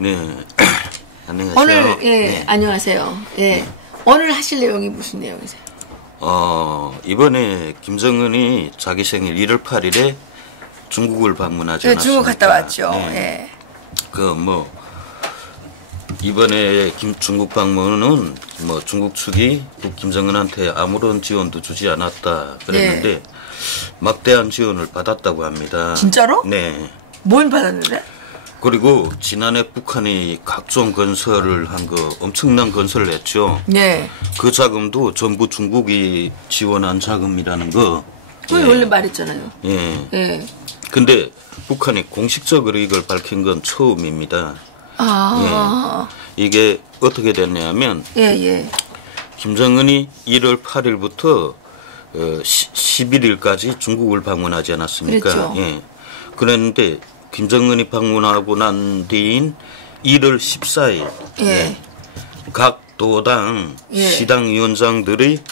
네. 안녕하세요. 오늘 네. 안녕하세요. 예. 오늘 하실 내용이 무슨 내용이세요? 이번에 김정은이 자기 생일 1월 8일에 중국을 방문하지 않았습니까? 중국 갔다 왔죠. 네. 이번에 중국 방문은 중국 측이 김정은한테 아무런 지원도 주지 않았다 그랬는데 막대한 지원을 받았다고 합니다. 진짜로? 네. 뭘 받았는데? 그리고 지난해 북한이 각종 건설을 한 거 엄청난 건설을 했죠. 네. 그 자금도 전부 중국이 지원한 자금이라는 거. 그걸 원래 말했잖아요. 예. 예. 근데 북한이 공식적으로 이걸 밝힌 건 처음입니다. 이게 어떻게 됐냐면 김정은이 1월 8일부터 11일까지 중국을 방문하지 않았습니까? 그렇죠. 예. 그랬는데 김정은이 방문하고 난 뒤인 1월 14일 각 도당 시당 위원장들의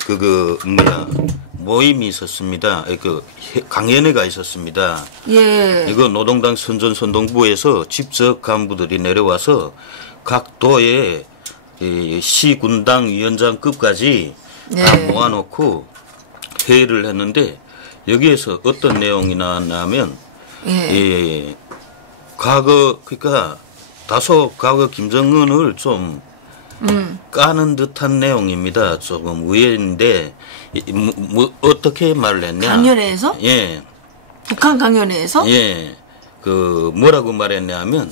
모임이 있었습니다. 강연회가 있었습니다. 이거 노동당 선전선동부에서 직접 간부들이 내려와서 각 도의 시군당 위원장급까지 다 모아놓고 회의를 했는데 여기에서 어떤 내용이 나왔냐면 그러니까 다소 과거 김정은을 좀 까는 듯한 내용입니다. 조금 의외인데 어떻게 말을 했냐? 강연회에서? 예. 북한 강연회에서? 예. 뭐라고 말했냐면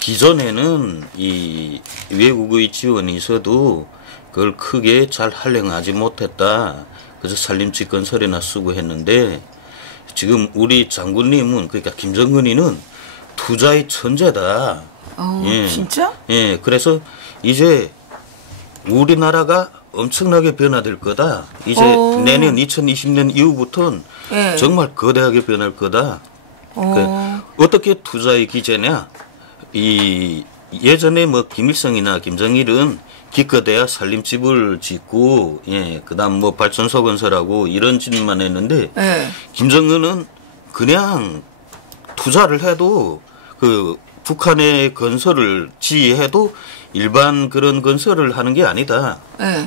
기존에는 이 외국의 지원이 있어도 그걸 크게 잘 활용하지 못했다. 그래서 산림지 건설에나 쓰고 했는데 지금 우리 장군님은 그러니까 김정은이는 투자의 천재다. 진짜? 예, 그래서 이제 우리나라가 엄청나게 변화될 거다. 이제 내년 2020년 이후부터는 정말 거대하게 변할 거다. 어떻게 투자의 기제냐? 예전에 김일성이나 김정일은 기껏해야 살림집을 짓고, 그다음 발전소 건설하고 이런 짓만 했는데, 김정은은 그냥 투자를 해도 북한의 건설을 지휘해도 일반 그런 건설을 하는 게 아니다.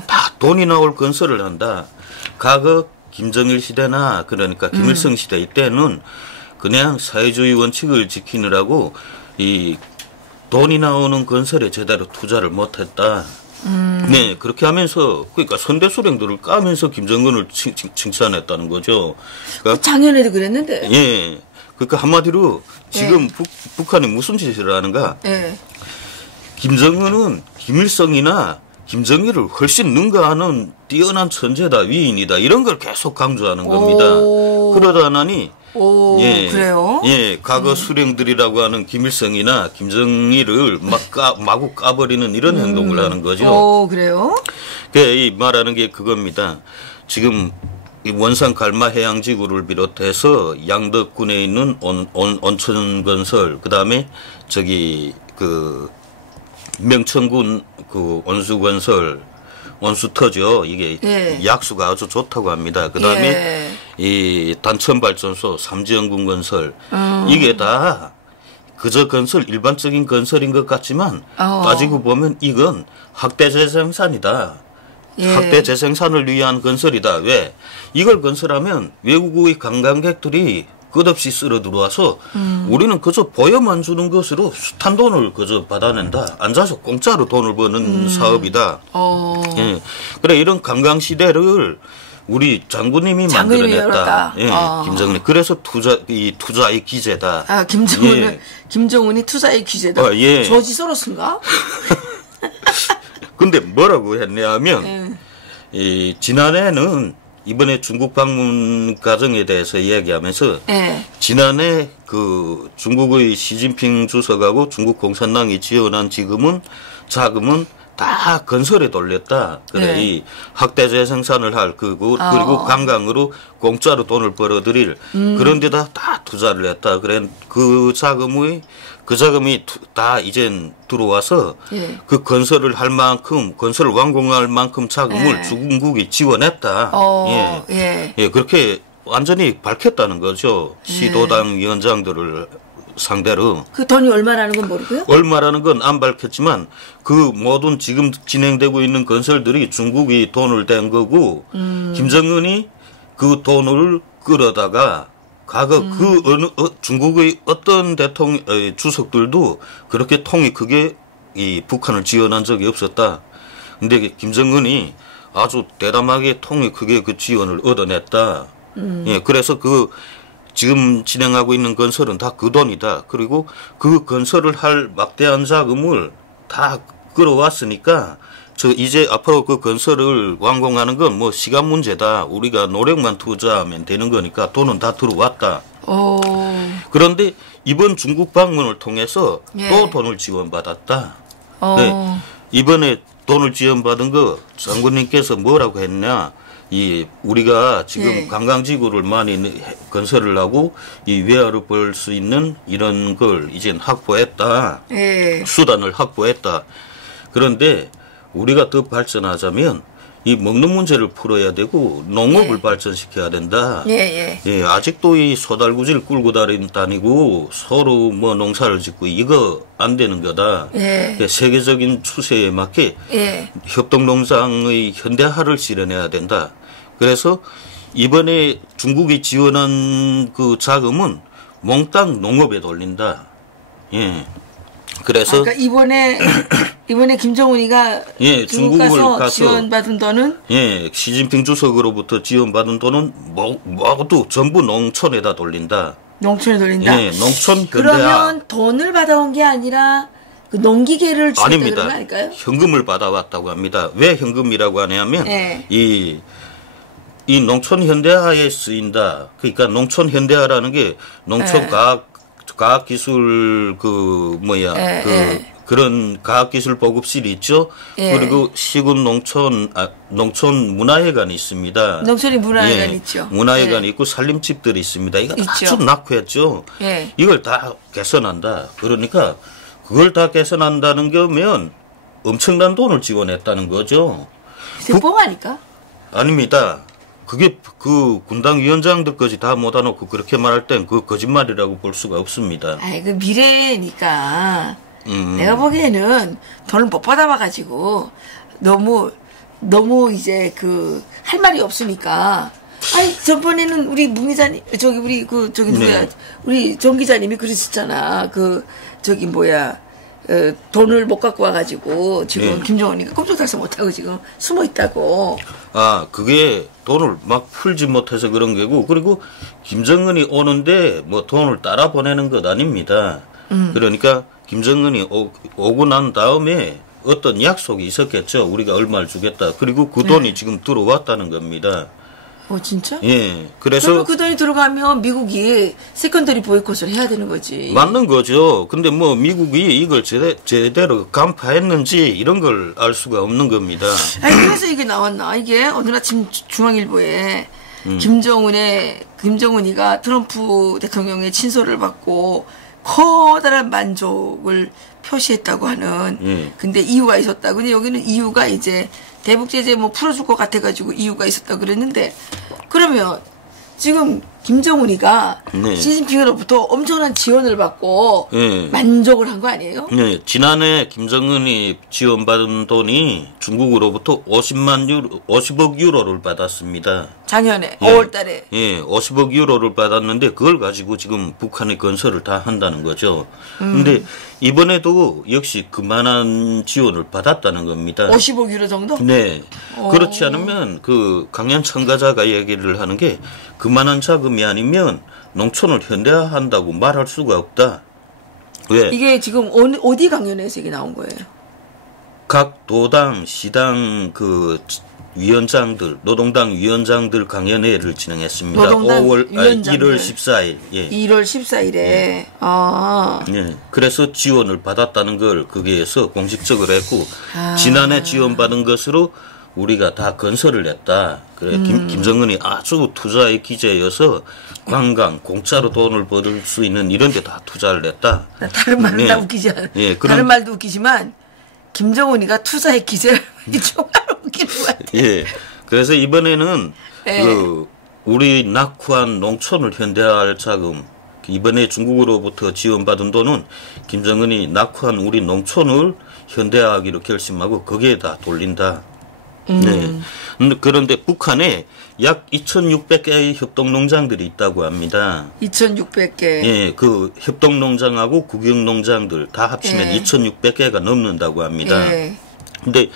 다 돈이 나올 건설을 한다. 과거 김정일 시대나 그러니까 김일성 시대 이때는 그냥 사회주의 원칙을 지키느라고 이 돈이 나오는 건설에 제대로 투자를 못했다. 네, 그렇게 하면서 그러니까 선대수령들을 까면서 김정은을 칭찬했다는 거죠. 그러니까 작년에도 그랬는데. 예. 그러니까 한마디로 지금 북한이 무슨 짓을 하는가? 김정은은 김일성이나 김정일을 훨씬 능가하는 뛰어난 천재다, 위인이다 이런 걸 계속 강조하는 겁니다. 그러다 나니 그래요? 과거 수령들이라고 하는 김일성이나 김정일을 마구 까버리는 이런 행동을 하는 거죠. 그래요? 이 말하는 게 그겁니다. 지금 이 원산 갈마 해양지구를 비롯해서 양덕군에 있는 온천건설, 그 다음에 명천군 온수건설, 온수터죠. 이게 약수가 아주 좋다고 합니다. 그 다음에 이 단천발전소, 삼지연군 건설, 이게 다 그저 건설, 일반적인 건설인 것 같지만 따지고 보면 이건 학대 재생산이다. 학대 재생산을 위한 건설이다. 왜? 이걸 건설하면 외국의 관광객들이 끝없이 쓸어 들어와서 우리는 그저 보여만 주는 것으로 숱한 돈을 그저 받아낸다. 앉아서 공짜로 돈을 버는 사업이다. 그래 이런 관광 시대를 우리 장군님이 만들어냈다. 김정은이. 그래서 투자의 기재다. 김정은이 투자의 기재다. 조지 소로스인가? 근데 뭐라고 했냐면 지난해는 이번에 중국 방문 과정에 대해서 이야기하면서 지난해 중국의 시진핑 주석하고 중국 공산당이 지원한 자금은 다 건설에 돌렸다. 그래, 네. 이 학대제 생산을 할 그리고 관광으로 공짜로 돈을 벌어들일 그런 데다 다 투자를 했다. 그래, 그 자금이 다 이젠 들어와서 예. 그 건설을 할 만큼, 건설을 완공할 만큼 자금을 예. 중국이 지원했다. 예. 예, 그렇게 완전히 밝혔다는 거죠. 시도당 위원장들을 상대로. 그 돈이 얼마라는 건 모르고요? 얼마라는 건 안 밝혔지만 그 모든 지금 진행되고 있는 건설들이 중국이 돈을 댄 거고 김정은이 그 돈을 끌어다가 중국의 어떤 주석들도 그렇게 통이 크게 이 북한을 지원한 적이 없었다. 근데 김정은이 아주 대담하게 통이 크게 그 지원을 얻어냈다. 예, 그래서 지금 진행하고 있는 건설은 다 그 돈이다. 그리고 그 건설을 할 막대한 자금을 다 끌어왔으니까 이제 앞으로 그 건설을 완공하는 건 뭐 시간 문제다. 우리가 노력만 투자하면 되는 거니까 돈은 다 들어왔다. 그런데 이번 중국 방문을 통해서 또 돈을 지원받았다. 네, 이번에 돈을 지원받은 거 장군님께서 뭐라고 했냐. 우리가 지금 관광지구를 많이 건설을 하고 이 외화를 벌 수 있는 이런 걸 이젠 확보했다. 수단을 확보했다. 그런데 우리가 더 발전하자면 이 먹는 문제를 풀어야 되고 농업을 발전시켜야 된다. 예, 아직도 이 소달구지를 끌고 다니고 서로 뭐 농사를 짓고 이거 안 되는 거다. 세계적인 추세에 맞게 협동농장의 현대화를 실현해야 된다. 그래서 이번에 중국이 지원한 그 자금은 몽땅 농업에 돌린다. 예. 그래서 그러니까 이번에 김정은이가 중국 가서 지원받은 돈은 시진핑 주석으로부터 지원받은 돈은 모두 전부 농촌에다 돌린다. 농촌에 돌린다. 농촌 현대화. 그러면 돈을 받아온 게 아니라 그 농기계를 주었다 그런 거 아닐까요? 현금을 받아왔다고 합니다. 왜 현금이라고 하냐면 이 농촌 현대화에 쓰인다. 그러니까 농촌 현대화라는 게 농촌 과학 기술 그런 과학 기술 보급실이 있죠. 그리고 시군 농촌 문화회관이 있습니다. 농촌이 문화회관 있죠. 문화회관이 있고 살림집들이 있습니다. 이거 아주 낙후했죠. 이걸 다 개선한다. 그러니까 그걸 다 개선한다는 거면 엄청난 돈을 지원했다는 거죠. 뻥아니까? 아닙니다. 그게 그 군당 위원장들까지 다 모아놓고 그렇게 말할 땐 그 거짓말이라고 볼 수가 없습니다. 그 미래니까 내가 보기에는 돈을 못 받아와가지고 너무 이제 할 말이 없으니까. 저번에는 우리 문 기자님 우리 정 기자님이 그러셨잖아. 돈을 못 갖고 와가지고 지금 김정은이가 꼼짝달싹 못하고 지금 숨어 있다고. 그게 돈을 막 풀지 못해서 그런 거고, 그리고 김정은이 오는데 뭐 돈을 따라 보내는 것 아닙니다. 그러니까 김정은이 오고 난 다음에 어떤 약속이 있었겠죠. 우리가 얼마를 주겠다. 그리고 그 돈이 지금 들어왔다는 겁니다. 진짜? 그래서. 그러면 그 돈이 들어가면 미국이 세컨더리 보이콧을 해야 되는 거지. 맞는 거죠. 근데 뭐 미국이 이걸 제대로 간파했는지 이런 걸 알 수가 없는 겁니다. 그래서 이게 나왔나? 이게 오늘 아침 중앙일보에 김정은이가 트럼프 대통령의 친서를 받고 커다란 만족을 표시했다고 하는. 근데 이유가 있었다. 근데 여기는 이유가 이제 대북 제재 풀어줄 것 같아가지고 이유가 있었다 그랬는데, 그러면 지금 김정은이가 시진핑으로부터 엄청난 지원을 받고 만족을 한 거 아니에요? 지난해 김정은이 지원받은 돈이 중국으로부터 50억 유로를 받았습니다. 작년에 5월 달에. 50억 유로를 받았는데 그걸 가지고 지금 북한의 건설을 다 한다는 거죠. 근데 이번에도 역시 그만한 지원을 받았다는 겁니다. 50억 유로 정도? 네. 그렇지 않으면 그 강연 참가자가 얘기를 하는 게 그만한 자금이 아니면 농촌을 현대화한다고 말할 수가 없다. 왜? 이게 지금 어디 강연에서 이게 나온 거예요? 각 도당, 시당 위원장들, 노동당 위원장들 강연회를 진행했습니다. 노동당 1월 14일. 예. 1월 14일에. 예. 예. 그래서 지원을 받았다는 걸 거기에서 공식적으로 했고, 지난해 지원받은 것으로 우리가 다 건설을 했다. 그래, 김정은이 아주 투자의 기재여서 관광, 공짜로 돈을 벌을 수 있는 이런 데 다 투자를 했다. 다른 말은 다 웃기지 않아요. 예, 다른 말도 웃기지만, 김정은이가 투자의 기재를 정말 웃기는 것 같아요. 예. 그래서 이번에는 우리 낙후한 농촌을 현대화할 자금, 이번에 중국으로부터 지원받은 돈은 김정은이 낙후한 우리 농촌을 현대화하기로 결심하고 거기에 다 돌린다. 네. 그런데 북한에 약 2,600개의 협동농장들이 있다고 합니다. 2,600개. 예, 그 협동농장하고 국영농장들 다 합치면 2,600개가 넘는다고 합니다. 근데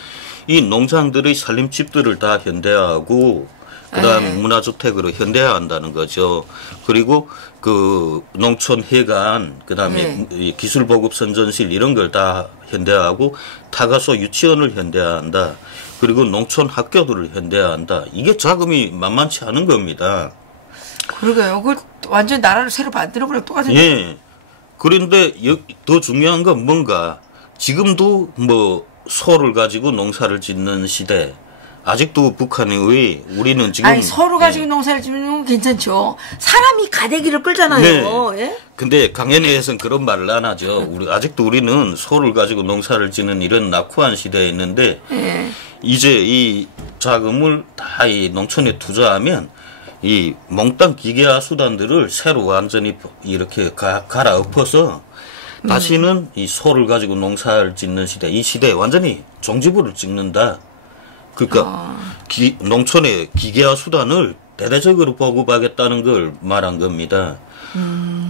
이 농장들의 살림집들을 다 현대화하고 그다음 문화주택으로 현대화한다는 거죠. 그리고 그 농촌 회관, 그다음에 기술보급 선전실 이런 걸 다 현대화하고 타가소 유치원을 현대화한다. 그리고 농촌 학교들을 현대화한다. 이게 자금이 만만치 않은 겁니다. 그러게요. 그 완전 나라를 새로 만들어버려 똑같은. 예. 그런데 더 중요한 건 뭔가 지금도 뭐 소를 가지고 농사를 짓는 시대. 아직도 북한에 왜 우리는 지금 아니 서로 가지고 농사를 짓는 건 괜찮죠. 사람이 가대기를 끌잖아요. 네. 예? 근데 강연회에서는 그런 말을 안 하죠. 우리는 소를 가지고 농사를 짓는 이런 낙후한 시대에 있는데 이제 이 자금을 다 이 농촌에 투자하면 이 몽땅 기계화 수단들을 새로 완전히 이렇게 갈아엎어서 다시는 이 소를 가지고 농사를 짓는 시대, 이 시대에 완전히 종지부를 찍는다. 그러니까 농촌의 기계화 수단을 대대적으로 보급하겠다는 걸 말한 겁니다.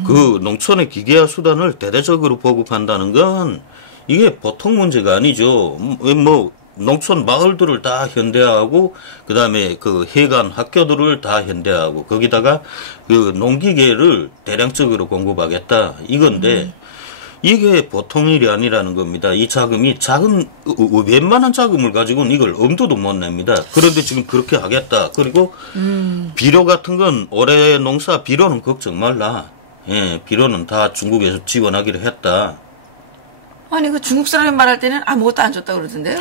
그 농촌의 기계화 수단을 대대적으로 보급한다는 건 이게 보통 문제가 아니죠. 뭐 농촌 마을들을 다 현대화하고 그다음에 그 해관 학교들을 다 현대화하고 거기다가 그 농기계를 대량적으로 공급하겠다 이건데 이게 보통 일이 아니라는 겁니다. 이 자금이 웬만한 자금을 가지고는 이걸 엄두도 못 냅니다. 그런데 지금 그렇게 하겠다. 그리고 비료 같은 건 올해 농사 비료는 걱정 말라. 예, 비료는 다 중국에서 지원하기로 했다. 아니 그 중국 사람이 말할 때는 아무것도 안 줬다 그러던데요.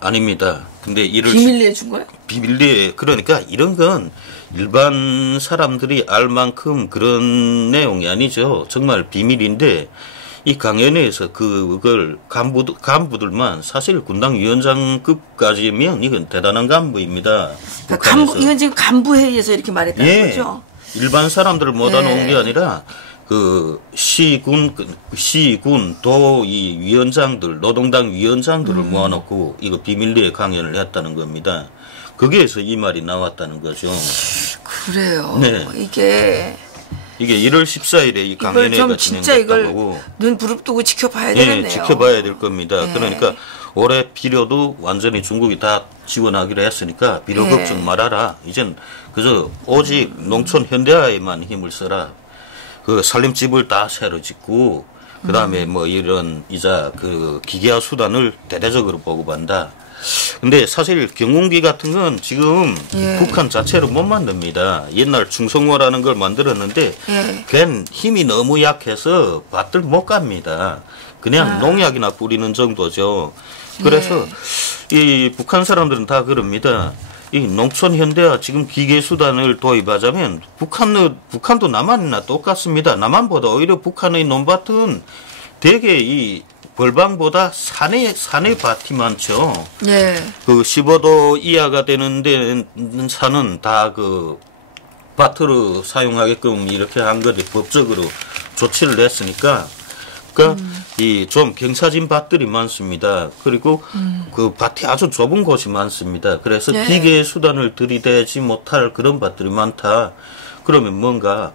아닙니다. 근데 이를 비밀리에 준 거예요? 비밀리에. 그러니까 이런 건 일반 사람들이 알 만큼 그런 내용이 아니죠. 정말 비밀인데 이 강연회에서 그걸 간부들만 사실 군당 위원장급까지면 이건 대단한 간부입니다. 그러니까 이건 지금 간부회의에서 이렇게 말했다는 거죠? 일반 사람들을 모아놓은 게 아니라 그 시군 도 이 위원장들, 노동당 위원장들을 모아놓고 이거 비밀리에 강연을 했다는 겁니다. 거기에서 이 말이 나왔다는 거죠. 그래요. 네. 이게 1월 14일에 이 강연회가 진행됐다고 보고 눈 부릅뜨고 지켜봐야 되겠네요. 지켜봐야 될 겁니다. 그러니까 올해 비료도 완전히 중국이 다 지원하기로 했으니까 비료 걱정 말아라. 이젠 그저 오직 농촌 현대화에만 힘을 써라. 그 살림집을 다 새로 짓고 그다음에 뭐 이런 그 기계화 수단을 대대적으로 보급한다. 근데 사실 경운기 같은 건 지금 북한 자체로 못 만듭니다. 옛날 충성호라는 걸 만들었는데 걔는 힘이 너무 약해서 밭들 못 갑니다. 그냥 농약이나 뿌리는 정도죠. 그래서 이 북한 사람들은 다 그럽니다. 이 농촌 현대화 지금 기계 수단을 도입하자면 북한도 남한이나 똑같습니다. 남한보다 오히려 북한의 논밭은 대개 이 벌방보다 산에 밭이 많죠. 그 15도 이하가 되는 데는 산은 다 그 밭으로 사용하게끔 이렇게 한 거지 법적으로 조치를 했으니까. 그러니까 이 좀 경사진 밭들이 많습니다. 그리고 그 밭이 아주 좁은 곳이 많습니다. 그래서 기계 수단을 들이대지 못할 그런 밭들이 많다. 그러면 뭔가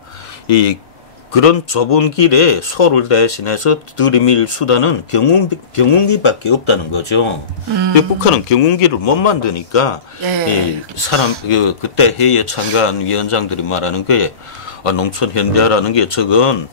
그런 좁은 길에 소를 대신해서 들이밀 수단은 경운기밖에 없다는 거죠. 북한은 경운기를 못 만드니까 그때 회의에 참가한 위원장들이 말하는 게 농촌 현대화라는 게 저건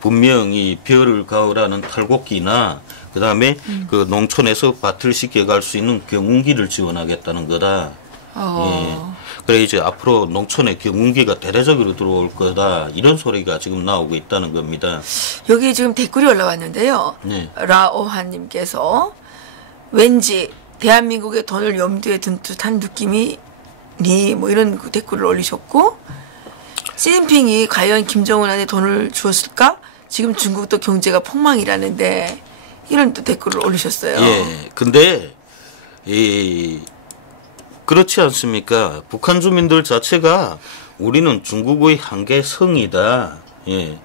분명히 벼를 가을하는 탈곡기나 그다음에 그 농촌에서 밭을 시켜갈 수 있는 경운기를 지원하겠다는 거다. 예. 그래 이제 앞으로 농촌에 경운기가 대대적으로 들어올 거다. 이런 소리가 지금 나오고 있다는 겁니다. 여기 지금 댓글이 올라왔는데요. 네. 라오하님께서 왠지 대한민국의 돈을 염두에 둔 듯한 느낌이 뭐 이런 그 댓글을 올리셨고, 시진핑이 과연 김정은한테 돈을 주었을까? 지금 중국도 경제가 폭망이라는데 이런 또 댓글을 올리셨어요. 예. 근데 그렇지 않습니까? 북한 주민들 자체가 우리는 중국의 한계성이다. 예.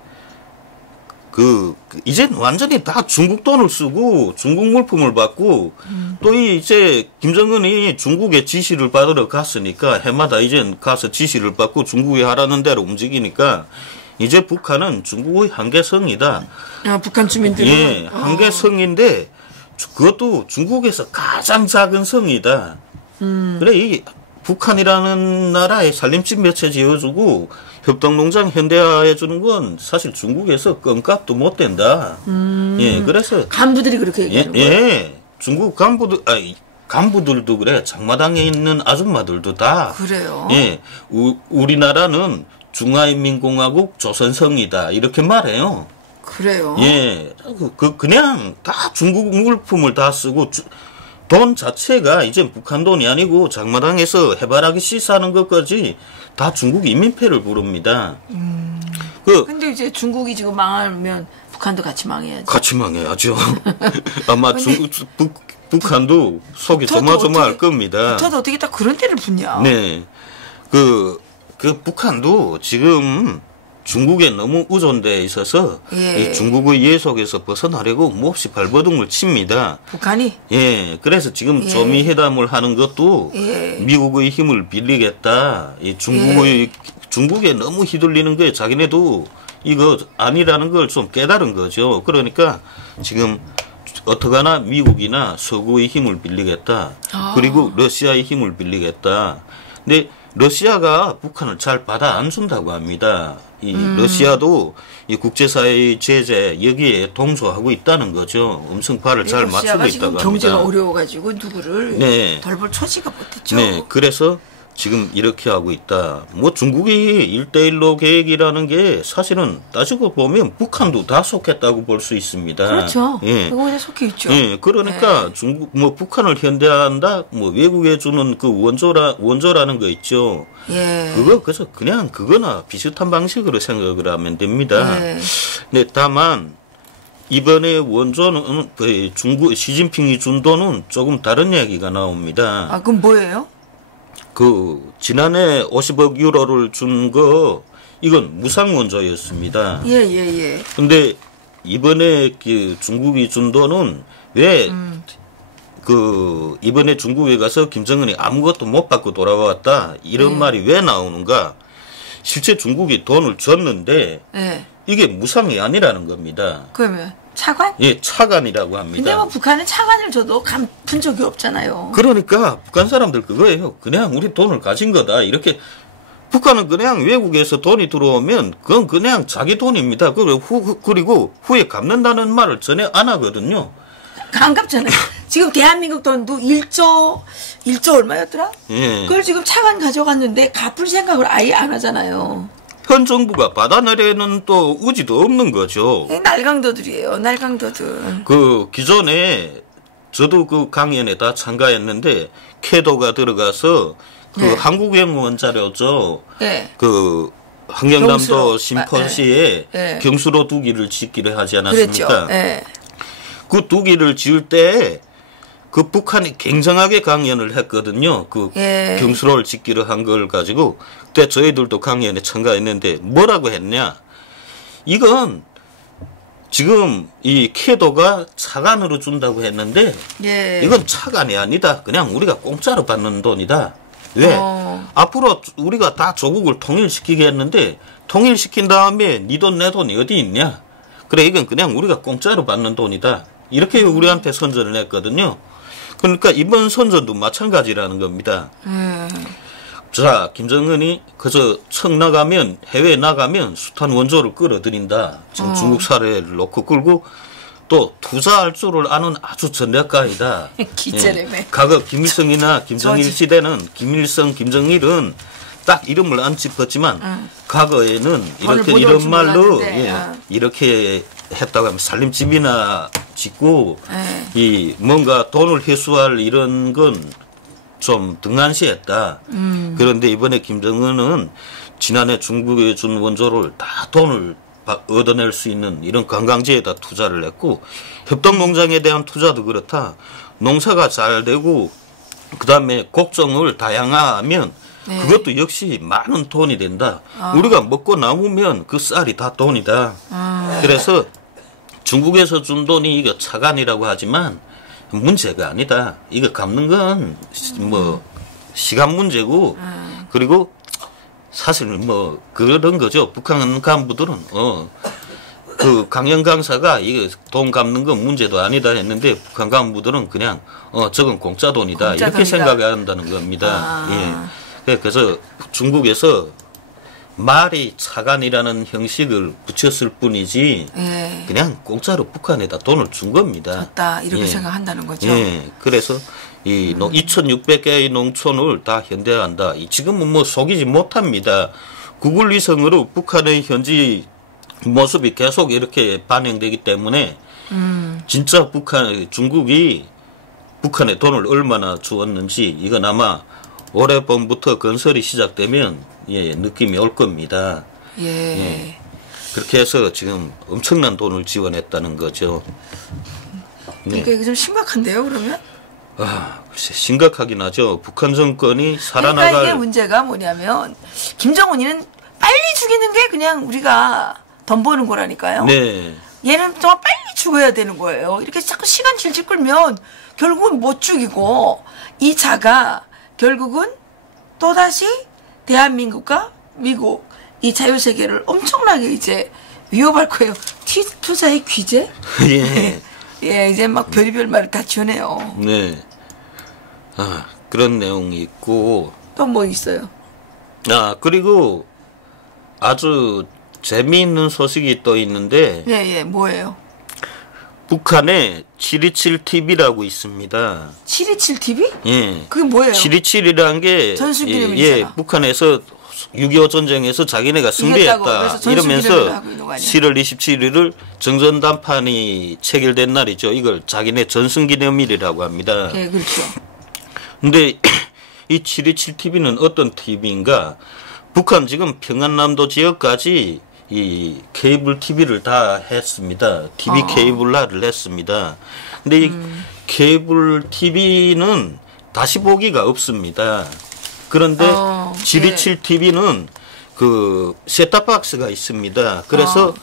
이제 완전히 다 중국 돈을 쓰고 중국 물품을 받고 또 이제 김정은이 중국의 지시를 받으러 갔으니까 해마다 이제 가서 지시를 받고 중국이 하라는 대로 움직이니까 이제 북한은 중국의 한계성이다. 아, 북한 주민들은? 예, 한계성인데 그것도 중국에서 가장 작은 성이다. 그래, 이 북한이라는 나라에 살림집 몇 채 지어주고 협동농장 현대화해주는 건 사실 중국에서 껌값도 못 된다. 예, 그래서 간부들이 그렇게 얘기하는 거예요. 예, 중국 간부들도 그래. 장마당에 있는 아줌마들도 다 그래요. 예, 우리나라는 중화인민공화국 조선성이다 이렇게 말해요. 그래요. 예, 그냥 다 중국 물품을 다 쓰고. 돈 자체가 이제 북한 돈이 아니고 장마당에서 해바라기 씨 사는 것까지 다 중국 인민폐를 부릅니다. 근데 이제 중국이 지금 망하면 북한도 같이 망해야죠. 같이 망해야죠. 아마 북한도 속이 조마조마할 겁니다. 저도 어떻게 딱 그런 데를 붙냐. 네. 그 북한도 지금 중국에 너무 의존돼 있어서 이 중국의 예속에서 벗어나려고 몹시 발버둥을 칩니다. 북한이? 예, 그래서 지금 조미 회담을 하는 것도 미국의 힘을 빌리겠다. 이 중국에 너무 휘둘리는 거에 자기네도 이거 아니라는 걸 좀 깨달은 거죠. 그러니까 지금 어떡하나 미국이나 서구의 힘을 빌리겠다. 그리고 러시아의 힘을 빌리겠다. 근데 러시아가 북한을 잘 받아 안 준다고 합니다. 이 러시아도 이 국제사회의 제재 여기에 동조하고 있다는 거죠. 엄청 발을 잘 맞추고 있다고 지금 합니다. 경제가 어려워가지고 누구를 덜볼 처지가 못했죠. 네, 그래서 지금 이렇게 하고 있다. 뭐 중국이 1대1로 계획이라는 게 사실은 따지고 보면 북한도 다 속했다고 볼 수 있습니다. 그렇죠. 예. 그거에 속해 있죠. 예, 그러니까 중국 뭐 북한을 현대화한다. 뭐 외국에 주는 그 원조라는 거 있죠. 예. 그래서 그냥 그거나 비슷한 방식으로 생각을 하면 됩니다. 예. 근데 다만 이번에 원조는 중국 시진핑이 준 돈은 조금 다른 이야기가 나옵니다. 아, 그럼 뭐예요? 지난해 50억 유로를 준 거, 이건 무상 원조였습니다. 예. 근데 이번에 중국이 준 돈은 왜, 이번에 중국에 가서 김정은이 아무것도 못 받고 돌아왔다. 이런 말이 왜 나오는가? 실제 중국이 돈을 줬는데, 이게 무상이 아니라는 겁니다. 그러면? 차관? 예, 차관이라고 합니다. 근데 뭐 북한은 차관을 줘도 갚은 적이 없잖아요. 그러니까 북한 사람들 그거예요. 그냥 우리 돈을 가진 거다. 이렇게 북한은 그냥 외국에서 돈이 들어오면 그건 그냥 자기 돈입니다. 그리고 후에 갚는다는 말을 전혀 안 하거든요. 안 갚잖아요. 지금 대한민국 돈도 1조 얼마였더라? 예. 그걸 지금 차관 가져갔는데 갚을 생각을 아예 안 하잖아요. 현 정부가 받아내려는 또 의지도 없는 거죠. 날강도들이에요. 날강도들. 기존에 저도 그 강연에 다 참가했는데 캐도가 들어가서 한국연구원 자료죠. 한경남도 신포시에 경수로 2기를 짓기를 하지 않았습니까? 그 2기를 지을 때 그 북한이 굉장하게 강연을 했거든요. 경수로를 짓기를 한 걸 가지고 그때 저희들도 강연에 참가했는데 뭐라고 했냐? 이건 지금 이 캐도가 차관으로 준다고 했는데 이건 차관이 아니다. 그냥 우리가 공짜로 받는 돈이다. 왜? 앞으로 우리가 다 조국을 통일시키게 했는데 통일시킨 다음에 네 돈 내 돈이 어디 있냐? 그래 이건 그냥 우리가 공짜로 받는 돈이다. 이렇게 우리한테 선전을 했거든요. 그러니까 이번 선전도 마찬가지라는 겁니다. 자, 김정은이 그저 해외에 나가면 숱한 원조를 끌어들인다. 지금 중국 사례를 놓고 끌고 또 투자할 줄을 아는 아주 전략가이다. 기재래매. 과거 김일성이나 김정일 시대는 김일성, 김정일은 딱 이름을 안 짚었지만 과거에는 이렇게 이런 말로 이렇게 했다고 하면 살림집이나 짓고 이 뭔가 돈을 회수할 이런 건 좀 등한시했다. 그런데 이번에 김정은은 지난해 중국에 준 원조를 다 돈을 얻어낼 수 있는 이런 관광지에다 투자를 했고 협동농장에 대한 투자도 그렇다. 농사가 잘 되고 그다음에 곡종을 다양화하면 그것도 역시 많은 돈이 된다. 우리가 먹고 남으면 그 쌀이 다 돈이다. 그래서 중국에서 준 돈이 이거 차관이라고 하지만 문제가 아니다. 이거 갚는 건 뭐 시간 문제고 그리고 사실 뭐 그런 거죠. 북한 간부들은 그 강연 강사가 이거 돈 갚는 건 문제도 아니다 했는데 북한 간부들은 그냥 저건 공짜 돈이다 이렇게 생각한다는 겁니다. 예. 그래서 중국에서 말이 차관이라는 형식을 붙였을 뿐이지 그냥 공짜로 북한에다 돈을 준 겁니다. 줬다 이렇게 생각한다는 거죠. 예. 그래서 이 2,600개의 농촌을 다 현대화한다. 지금은 뭐 속이지 못합니다. 구글 위성으로 북한의 현지 모습이 계속 이렇게 반영되기 때문에 진짜 중국이 북한에 돈을 얼마나 주었는지 이건 아마 올해 봄부터 건설이 시작되면 느낌이 올 겁니다. 예. 그렇게 해서 지금 엄청난 돈을 지원했다는 거죠. 그러니까 이게 좀 심각한데요, 그러면? 글쎄 심각하긴 하죠. 북한 정권이 살아나갈. 그러니까 이게 문제가 뭐냐면 김정은이는 빨리 죽이는 게 그냥 우리가 돈 버는 거라니까요. 네. 얘는 정말 빨리 죽어야 되는 거예요. 이렇게 자꾸 시간 질질 끌면 결국은 못 죽이고 이 자가 결국은 또다시 대한민국과 미국 이 자유세계를 엄청나게 이제 위협할 거예요. 투자의 규제? 예. 예, 이제 막 별의별 말을 다 지어내요. 네. 그런 내용이 있고. 또 뭐 있어요? 그리고 아주 재미있는 소식이 또 있는데. 예, 뭐예요? 북한에 727TV라고 있습니다. 727TV? 예. 그게 뭐예요? 727이라는 게 전순기념이잖아. 북한에서 6.25 전쟁에서 자기네가 승리했다 이러면서 7월 27일을 정전담판이 체결된 날이죠. 이걸 자기네 전승기념일이라고 합니다. 예, 그렇죠. 근데 이 727TV는 어떤 TV인가? 북한 지금 평안남도 지역까지 이 케이블 TV를 다 했습니다. TV 케이블화를 했습니다. 근데 이 케이블 TV는 다시 보기가 없습니다. 그런데 727TV는 그 셋탑박스가 있습니다. 그래서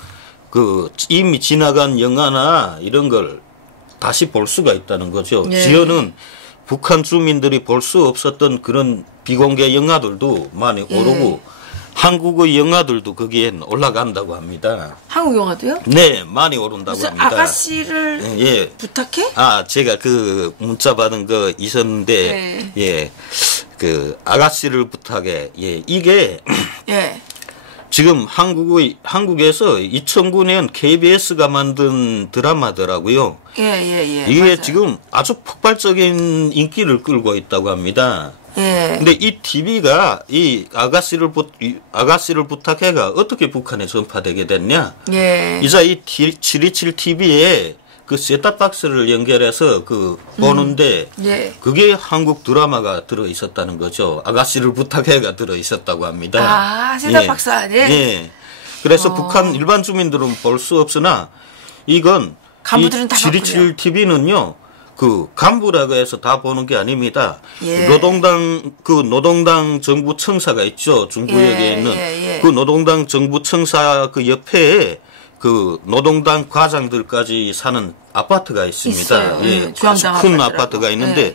그 이미 지나간 영화나 이런 걸 다시 볼 수가 있다는 거죠. 지어는 북한 주민들이 볼 수 없었던 그런 비공개 영화들도 많이 오르고 한국의 영화들도 거기엔 올라간다고 합니다. 한국 영화도요? 네, 많이 오른다고 합니다. 아가씨를 부탁해? 제가 그 문자 받은 거 있었는데, 그 아가씨를 부탁해. 이게 지금 한국에서 2009년 KBS가 만든 드라마더라고요. 이게 맞아요. 지금 아주 폭발적인 인기를 끌고 있다고 합니다. 근데 이 TV가 이 아가씨를 부탁해가 어떻게 북한에 전파되게 됐냐? 이자 이 727TV에 그 셋탑박스를 연결해서 그 보는데 그게 한국 드라마가 들어 있었다는 거죠. 아가씨를 부탁해가 들어 있었다고 합니다. 셋탑박스 안에. 그래서 북한 일반 주민들은 볼 수 없으나 이건 간부들은 다 727TV는요. 그 간부라고 해서 다 보는 게 아닙니다. 노동당 정부 청사가 있죠. 중구역에 있는 그 노동당 정부 청사 그 옆에 그 노동당 과장들까지 사는 아파트가 있습니다. 아주 큰 아파트가 있는데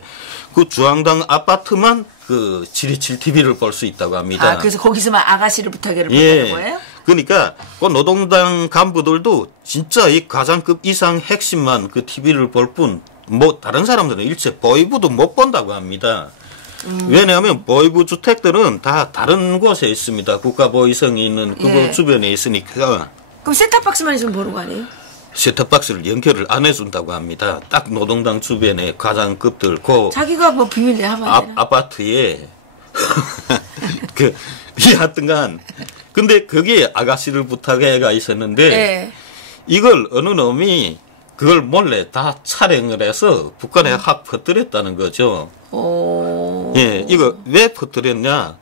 그 주황당 아파트만 그 727TV를 볼 수 있다고 합니다. 그래서 거기서만 아가씨를 부탁해를 부탁하는 거예요? 그러니까 그 노동당 간부들도 진짜 이 과장급 이상 핵심만 그 TV를 볼 뿐 뭐 다른 사람들은 일체 보이부도 못 본다고 합니다. 왜냐하면 보이부 주택들은 다 다른 곳에 있습니다. 국가 보위성이 있는 그곳 주변에 있으니까. 그럼 셋탑박스만 있으면 보는 거 아니에요? 세탁박스를 연결을 안 해준다고 합니다. 딱 노동당 주변에 과장급들 자기가 뭐 비밀내 하면 아파트에 하여튼간 근데 거기에 아가씨를 부탁해가 있었는데 네. 이걸 어느 놈이 그걸 몰래 다 촬영을 해서 북한에 확 퍼뜨렸다는 거죠. 예, 이거 왜 퍼뜨렸냐?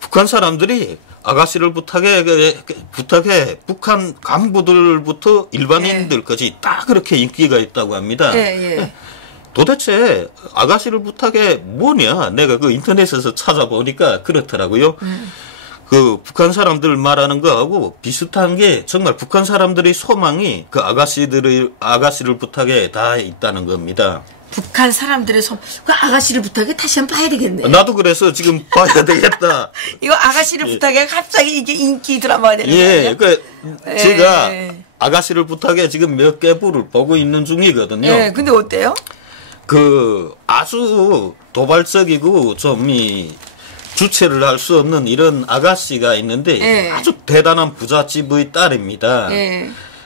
북한 사람들이 아가씨를 부탁해 북한 간부들부터 일반인들까지 다 그렇게 인기가 있다고 합니다. 예. 도대체 아가씨를 부탁해 뭐냐? 내가 그 인터넷에서 찾아보니까 그렇더라고요. 그 북한 사람들 말하는 거하고 비슷한 게 정말 북한 사람들의 소망이 그 아가씨를 부탁해 다 있다는 겁니다. 북한 사람들의 그 아가씨를 부탁해 다시 한번 봐야 되겠네. 나도 그래서 지금 봐야 되겠다. 이거 아가씨를 부탁해 갑자기 이게 인기 드라마가 되는 거예요. 예, 그 제가 아가씨를 부탁해 지금 몇 개 부를 보고 있는 중이거든요. 예, 근데 어때요? 그 아주 도발적이고 좀 주체를 할 수 없는 이런 아가씨가 있는데 아주 대단한 부잣집의 딸입니다.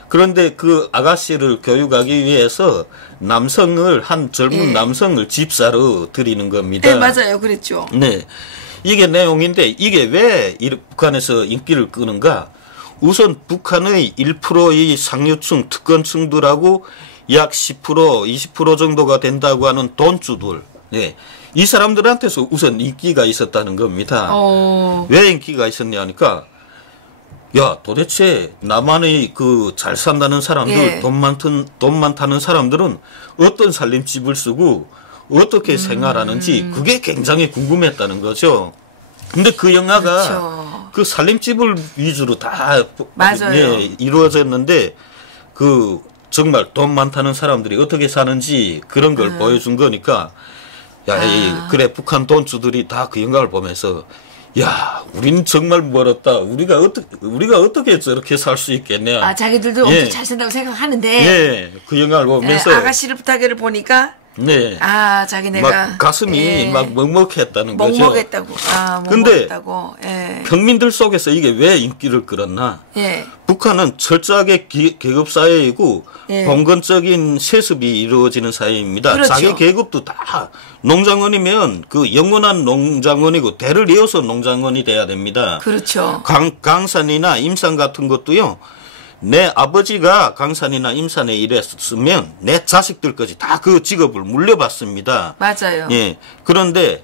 그런데 그 아가씨를 교육하기 위해서 한 젊은 남성을 집사로 들이는 겁니다. 네, 맞아요. 그랬죠. 네. 이게 내용인데 이게 왜 북한에서 인기를 끄는가? 우선 북한의 1%의 상류층, 특권층들하고 약 10%, 20% 정도가 된다고 하는 돈주들. 네. 이 사람들한테서 우선 인기가 있었다는 겁니다. 왜 인기가 있었냐 하니까 야, 도대체 남한의 그 잘 산다는 사람들, 돈 많다는 사람들은 어떤 살림집을 쓰고 어떻게 생활하는지 그게 굉장히 궁금했다는 거죠. 근데 그 영화가 그렇죠. 그 살림집을 위주로 다 맞아요. 이루어졌는데 그 정말 돈 많다는 사람들이 어떻게 사는지 그런 걸 보여준 거니까 그래 북한 돈주들이 다 그 영화를 보면서 야, 우린 정말 멀었다. 우리가 어떻게 저렇게 살 수 있겠냐. 자기들도 엄청 잘 산다고 생각하는데. 예, 그 영화를 보면서. 아가씨를 부탁해를 보니까. 네. 자기네가. 막 가슴이 막 먹먹했다는 거죠. 먹먹했다고. 근데 먹먹했다고. 평민들 속에서 이게 왜 인기를 끌었나. 북한은 철저하게 계급사회이고 봉건적인 세습이 이루어지는 사회입니다. 그렇죠. 자기 계급도 다 농장원이면 그 영원한 농장원이고 대를 이어서 농장원이 돼야 됩니다. 그렇죠. 강산이나 임산 같은 것도요. 내 아버지가 강산이나 임산에 일했으면 내 자식들까지 다 그 직업을 물려받습니다. 맞아요. 예. 그런데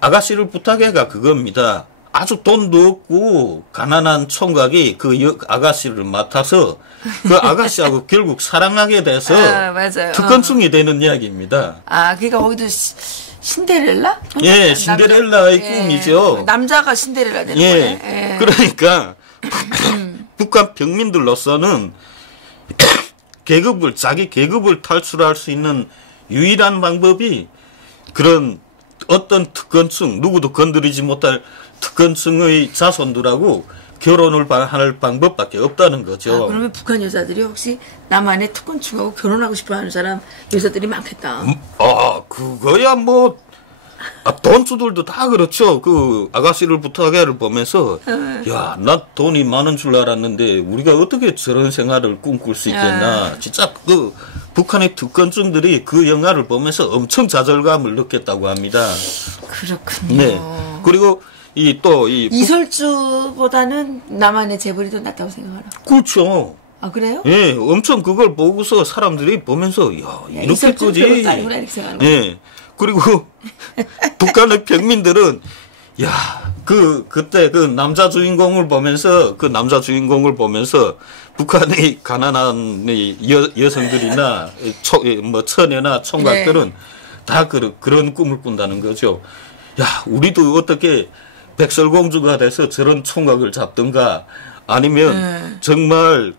아가씨를 부탁해가 그겁니다. 아주 돈도 없고 가난한 총각이 그 아가씨를 맡아서 그 아가씨하고 결국 사랑하게 돼서 맞아요. 특권층이 되는 이야기입니다. 그러니까 거기도 신데렐라? 예, 신데렐라의 꿈이죠. 남자가 신데렐라 되는 거네. 그러니까 북한 평민들로서는 자기 계급을 탈출할 수 있는 유일한 방법이 그런 어떤 특권층, 누구도 건드리지 못할 특권층의 자손들하고 결혼을 할 방법밖에 없다는 거죠. 그러면 북한 여자들이 혹시 남한의 특권층하고 결혼하고 싶어하는 사람 여자들이 많겠다. 그거야 뭐 돈주들도 다 그렇죠. 그 아가씨를 부탁해를 보면서 야, 나 돈이 많은 줄 알았는데 우리가 어떻게 저런 생활을 꿈꿀 수 있겠나. 진짜 그 북한의 특권층들이 그 영화를 보면서 엄청 좌절감을 느꼈다고 합니다. 그렇군요. 네. 그리고 이설주보다는 남한의 재벌이 더 낫다고 생각하나? 그렇죠. 그래요? 예, 엄청 그걸 보고서 사람들이 보면서 야, 이렇게까지. 예. 그리고 북한의 평민들은 야, 그때 그 남자 주인공을 보면서 북한의 가난한 여성들이나 처녀나 총각들은 다 그런 꿈을 꾼다는 거죠. 야, 우리도 어떻게 백설공주가 돼서 저런 총각을 잡든가 아니면 정말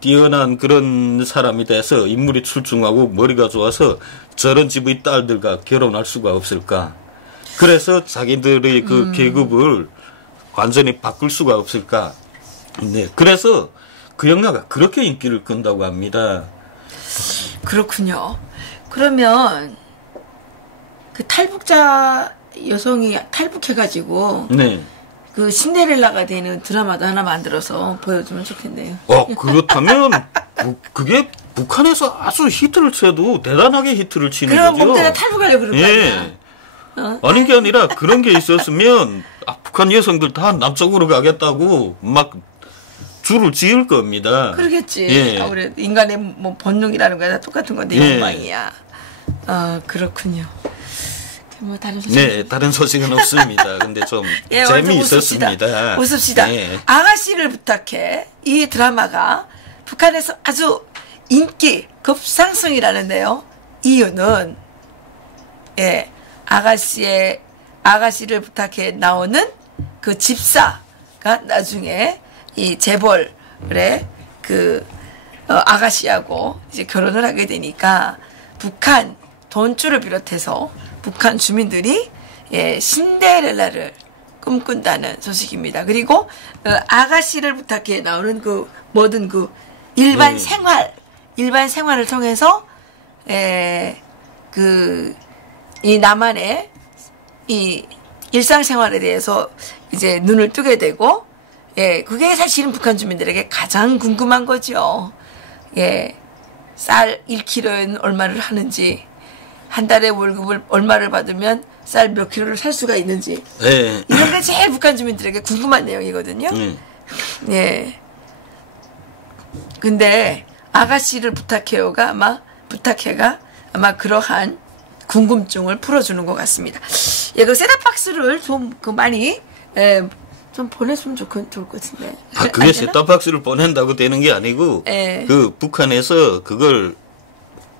뛰어난 그런 사람이 돼서 인물이 출중하고 머리가 좋아서 저런 집의 딸들과 결혼할 수가 없을까. 그래서 자기들의 그 계급을 완전히 바꿀 수가 없을까. 네. 그래서 그 영화가 그렇게 인기를 끈다고 합니다. 그렇군요. 그러면 그 탈북자 여성이 탈북해가지고 그 신데렐라가 되는 드라마도 하나 만들어서 보여주면 좋겠네요. 그렇다면 그게 북한에서 아주 히트를 쳐도 대단하게 히트를 치는 그럼 거죠. 목 때려 탈북하려고 그런 거 아니야. 아닌 게 아니라 그런 게 있었으면 북한 여성들 다 남쪽으로 가겠다고 막 줄을 지을 겁니다. 그러겠지. 예. 아무래도 인간의 뭐 본능이라는 거야 다 똑같은 건데 예. 욕망이야. 그렇군요. 뭐 다른 소식? 네, 다른 소식은 없습니다. 근데 좀 예, 재미있었습니다. 웃읍시다. 예. 아가씨를 부탁해. 이 드라마가 북한에서 아주 인기 급상승이라는데요. 이유는 예, 아가씨를 부탁해 나오는 그 집사가 나중에 이 재벌의 그 아가씨하고 이제 결혼을 하게 되니까 북한 돈줄을 비롯해서 북한 주민들이 예, 신데렐라를 꿈꾼다는 소식입니다. 그리고 아가씨를 부탁해 나오는 그 모든 그 일반 생활을 통해서 이 남한의 이 일상생활에 대해서 이제 눈을 뜨게 되고 예, 그게 사실은 북한 주민들에게 가장 궁금한 거죠. 예, 쌀 1kg는 얼마를 하는지, 한 달에 월급을 얼마를 받으면 쌀 몇 킬로를 살 수가 있는지. 네. 이런 게 제일 북한 주민들에게 궁금한 내용이거든요. 예. 근데 아가씨를 부탁해가 아마 그러한 궁금증을 풀어주는 것 같습니다. 예, 그 셋탑박스를 좀 많이 좀 보냈으면 좋을 것 같은데. 그게 셋탑박스를 보낸다고 되는 게 아니고 그 북한에서 그걸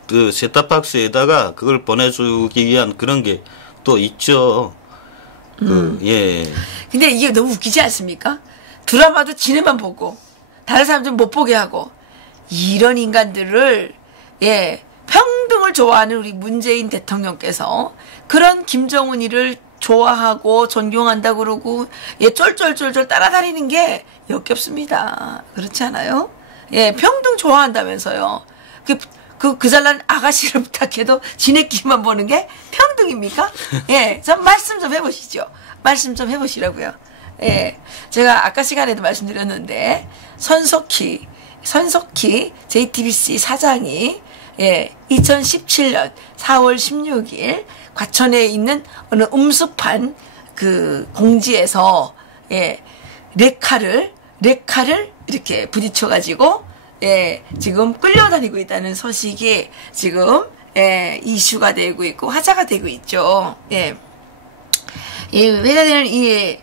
그 셋탑박스에다가 그걸 보내주기 위한 그런 게 또 있죠. 예. 근데 이게 너무 웃기지 않습니까? 드라마도 지네만 보고 다른 사람들은 못 보게 하고 이런 인간들을 예 평등을 좋아하는 우리 문재인 대통령께서 그런 김정은이를 좋아하고 존경한다 그러고 예 쫄쫄쫄쫄 따라다니는 게 역겹습니다. 그렇지 않아요? 예 평등 좋아한다면서요. 그 잘난 아가씨를 부탁해도 지네끼리만 보는 게 평등입니까? 예, 좀 말씀 좀 해보시죠. 말씀 좀 해보시라고요. 예, 제가 아까 시간에도 말씀드렸는데 손석희 JTBC 사장이 예, 2017년 4월 16일 과천에 있는 어느 음습한 그 공지에서 예, 레카를 이렇게 부딪혀가지고 예, 지금 끌려다니고 있다는 소식이 지금 예, 이슈가 되고 있고 화제가 되고 있죠. 예, 이 회자되는 이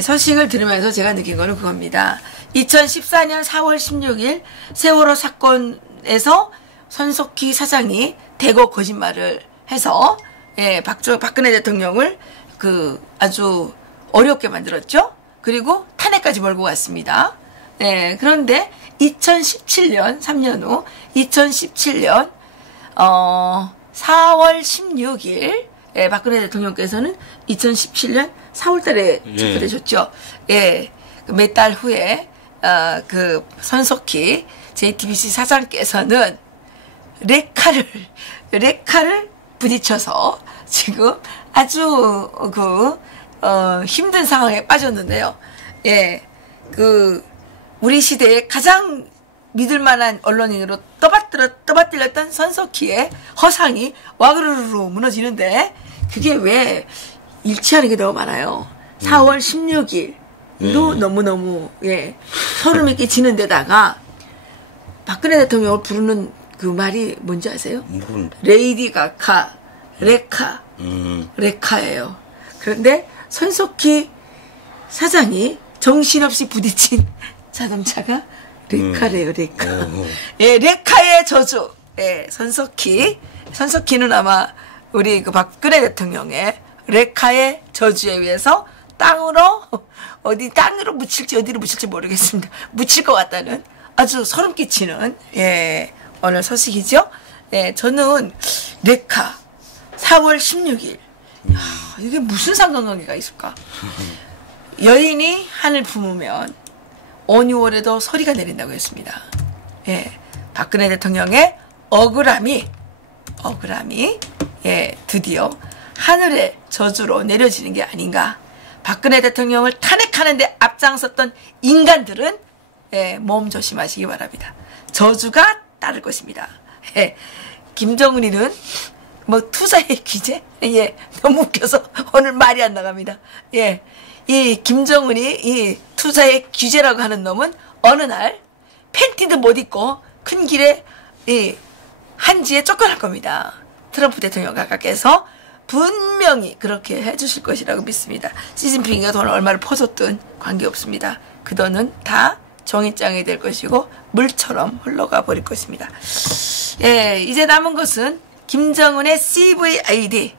소식을 들으면서 제가 느낀 거는 그겁니다. 2014년 4월 16일 세월호 사건에서 손석희 사장이 대거 거짓말을 해서 예, 박근혜 대통령을 그 아주 어렵게 만들었죠. 그리고 탄핵까지 몰고 갔습니다. 예, 그런데 2017년 3년 후 2017년 4월 16일 예, 박근혜 대통령께서는 2017년 4월 달에 체포되셨죠. 예, 몇 달 후에 그 손석희 JTBC 사장께서는 레카를 부딪혀서 지금 아주 힘든 상황에 빠졌는데요. 예, 우리 시대의 가장 믿을만한 언론인으로 떠받들었던 손석희의 허상이 와그르르 무너지는데 그게 왜 일치하는 게 너무 많아요. 4월 16일도 너무너무 소름이 끼치는 데다가 박근혜 대통령을 부르는 그 말이 뭔지 아세요? 레이디 가카, 레카예요. 그런데 손석희 사장이 정신없이 부딪힌 자동차가 레카래요, 레카. 예, 레카의 저주. 예, 손석희는 아마 우리 그 박근혜 대통령의 레카의 저주에 의해서 땅으로 묻힐지 어디로 묻힐지 모르겠습니다. 묻힐 것 같다는 아주 소름 끼치는 오늘 소식이죠. 예, 저는 레카 4월 16일. 이게 무슨 상관관계가 있을까? 여인이 한을 품으면 5, 6월에도 소리가 내린다고 했습니다. 예, 박근혜 대통령의 억울함이 드디어 하늘의 저주로 내려지는 게 아닌가. 박근혜 대통령을 탄핵하는 데 앞장섰던 인간들은 예, 몸 조심하시기 바랍니다. 저주가 따를 것입니다. 예, 김정은이는 뭐 투자의 규제? 예, 너무 웃겨서 오늘 말이 안 나갑니다. 예, 이 김정은이 이 투자의 규제라고 하는 놈은 어느 날 팬티도 못 입고 큰 길에 이 한지에 쫓겨날 겁니다. 트럼프 대통령 각하께서 분명히 그렇게 해주실 것이라고 믿습니다. 시진핑이가 돈을 얼마를 퍼줬든 관계없습니다. 그 돈은 다 종이장이 될 것이고 물처럼 흘러가 버릴 것입니다. 예, 이제 남은 것은 김정은의 CVID,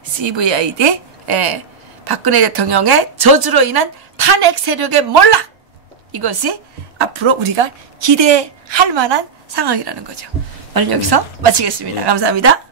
예, 박근혜 대통령의 저주로 인한 탄핵 세력의 몰락, 이것이 앞으로 우리가 기대할 만한 상황이라는 거죠. 오늘 여기서 마치겠습니다. 감사합니다.